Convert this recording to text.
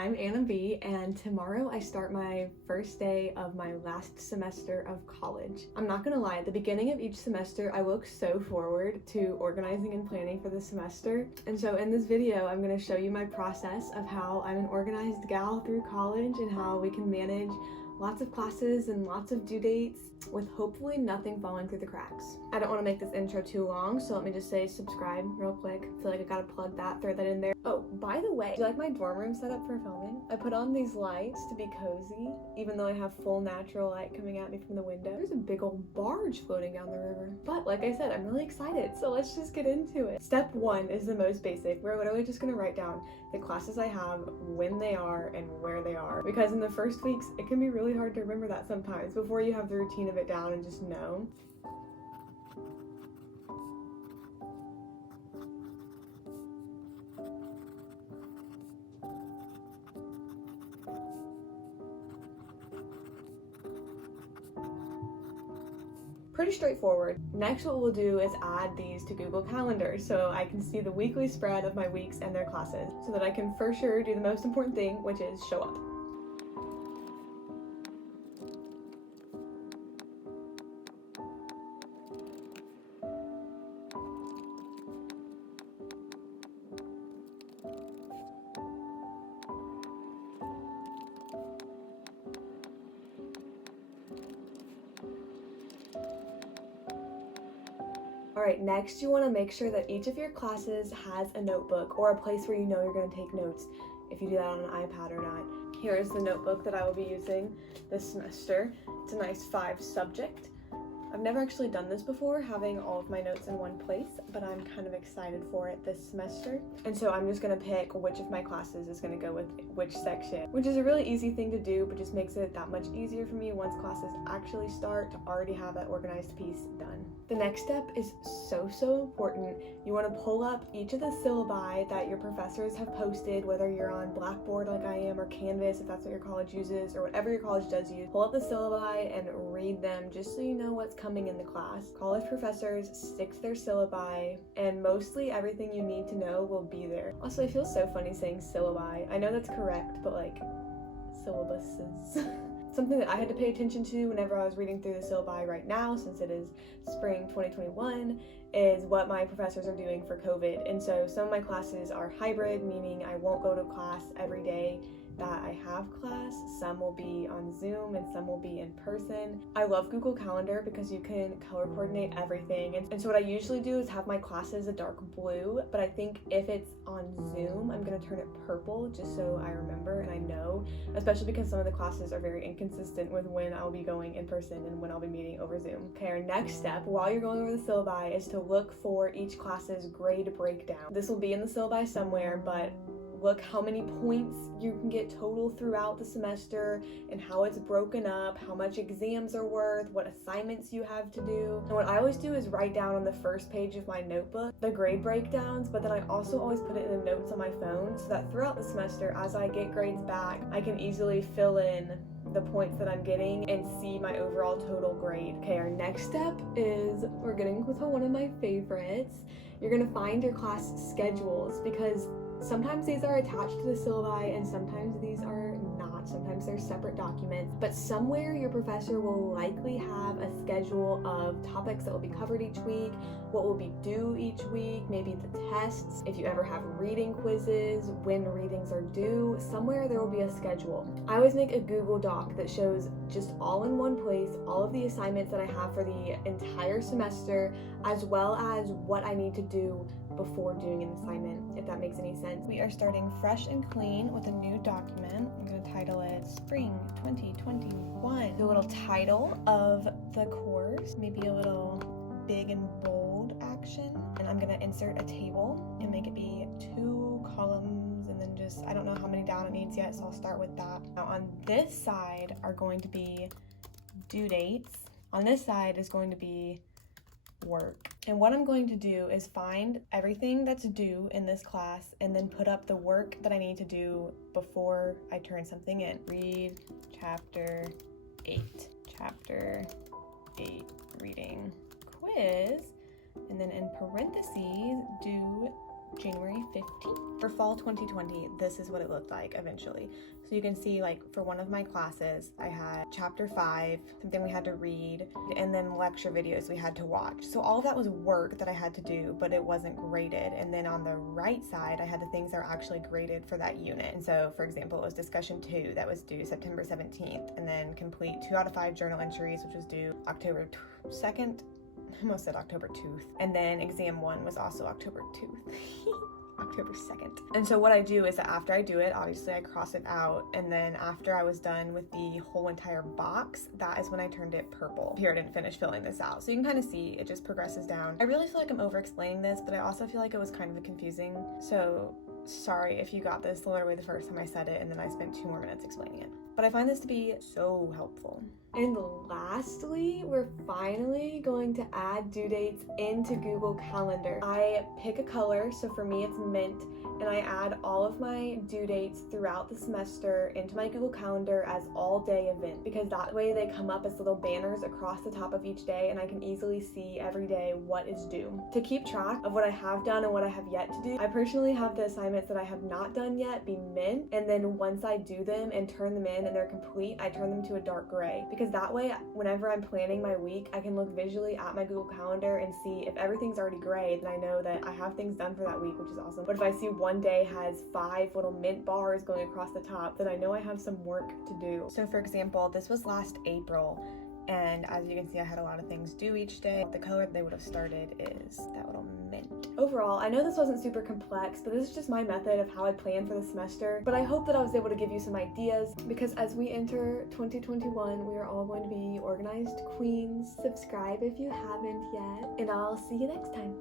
I'm Anna B, and tomorrow I start my first day of my last semester of college. I'm not gonna lie, at the beginning of each semester, I look so forward to organizing and planning for the semester. And so in this video, I'm gonna show you my process of how I'm an organized gal through college and how we can manage lots of classes and lots of due dates with hopefully nothing falling through the cracks. I don't want to make this intro too long, so let me just say subscribe real quick. I feel like I gotta plug that, throw that in there. Oh, by the way, do you like my dorm room setup for filming? I put on these lights to be cozy, even though I have full natural light coming at me from the window. There's a big old barge floating down the river. But like I said, I'm really excited, so let's just get into it. Step 1 is the most basic. We're literally just gonna write down the classes I have, when they are, and where they are. Because in the first weeks, it can be really hard to remember that sometimes before you have the routine of it down and just know. Pretty straightforward. Next, what we'll do is add these to Google Calendar so I can see the weekly spread of my weeks and their classes so that I can for sure do the most important thing, which is show up. Alright, next you want to make sure that each of your classes has a notebook or a place where you know you're going to take notes, if you do that on an iPad or not. Here is the notebook that I will be using this semester. It's a nice 5 subject. I've never actually done this before, having all of my notes in one place, but I'm kind of excited for it this semester. And so I'm just going to pick which of my classes is going to go with which section, which is a really easy thing to do, but just makes it that much easier for me once classes actually start to already have that organized piece done. The next step is so important. You want to pull up each of the syllabi that your professors have posted, whether you're on Blackboard like I am or Canvas if that's what your college uses, or whatever your college does use. Pull up the syllabi and read them just so you know what's coming in the class. College professors stick to their syllabi, and mostly everything you need to know will be there. Also, I feel so funny saying syllabi. I know that's correct, but like, syllabuses. Something that I had to pay attention to whenever I was reading through the syllabi right now, since it is spring 2021, is what my professors are doing for COVID. And so some of my classes are hybrid, meaning I won't go to class every day that I have class. Some will be on Zoom and some will be in person. I love Google Calendar because you can color coordinate everything. And so what I usually do is have my classes a dark blue, but I think if it's on Zoom, I'm gonna turn it purple just so I remember and I know, especially because some of the classes are very inconsistent with when I'll be going in person and when I'll be meeting over Zoom. Okay, our next step while you're going over the syllabi is to look for each class's grade breakdown. This will be in the syllabi somewhere, but look how many points you can get total throughout the semester and how it's broken up, how much exams are worth, what assignments you have to do. And what I always do is write down on the first page of my notebook the grade breakdowns, but then I also always put it in the notes on my phone so that throughout the semester, as I get grades back, I can easily fill in the points that I'm getting and see my overall total grade. Okay, our next step is we're getting with one of my favorites. You're gonna find your class schedules because sometimes these are attached to the syllabi and sometimes these are not. Sometimes they're separate documents, but somewhere your professor will likely have a schedule of topics that will be covered each week, what will be due each week, maybe the tests, if you ever have reading quizzes, when readings are due, somewhere there will be a schedule. I always make a Google Doc that shows just all in one place, all of the assignments that I have for the entire semester, as well as what I need to do before doing an assignment, if that makes any sense. We are starting fresh and clean with a new document. I'm going to title it Spring 2021. The little title of the course, maybe a little big and bold action. And I'm going to insert a table and make it be 2 columns and then just, I don't know how many down it needs yet, so I'll start with that. Now on this side are going to be due dates. On this side is going to be work. And what I'm going to do is find everything that's due in this class and then put up the work that I need to do before I turn something in. Read chapter 8. Chapter 8 reading quiz, and then in parentheses due January 15th. For fall 2020, this is what it looked like eventually. So you can see, like, for one of my classes, I had chapter 5, something we had to read, and then lecture videos we had to watch. So all of that was work that I had to do, but it wasn't graded. And then on the right side, I had the things that were actually graded for that unit. And so, for example, it was discussion 2 that was due September 17th, and then complete 2 out of 5 journal entries, which was due October 2nd. I almost said October 2nd. And then exam 1 was also October 2nd. October 2nd. And so what I do is that after I do it, obviously I cross it out, and then after I was done with the whole entire box, that is when I turned it purple. Here, I didn't finish filling this out. So you can kind of see it just progresses down. I really feel like I'm over explaining this, but I also feel like it was kind of confusing. So sorry if you got this the literally the first time I said it and then I spent 2 more minutes explaining it. But I find this to be so helpful. And lastly, we're finally going to add due dates into Google Calendar. I pick a color, so for me it's mint, and I add all of my due dates throughout the semester into my Google Calendar as all-day event, because that way they come up as little banners across the top of each day, and I can easily see every day what is due. To keep track of what I have done and what I have yet to do, I personally have the assignments that I have not done yet be mint, and then once I do them and turn them in and they're complete, I turn them to a dark gray, because that way whenever I'm planning my week, I can look visually at my Google Calendar and see if everything's already gray, then I know that I have things done for that week, which is awesome. But if I see one day has 5 little mint bars going across the top, then I know I have some work to do. So for example, this was last April, and as you can see, I had a lot of things due each day. The color they would have started is that little mint. Overall, I know this wasn't super complex, but this is just my method of how I plan for the semester. But I hope that I was able to give you some ideas, because as we enter 2021, we are all going to be organized queens. Subscribe if you haven't yet, and I'll see you next time.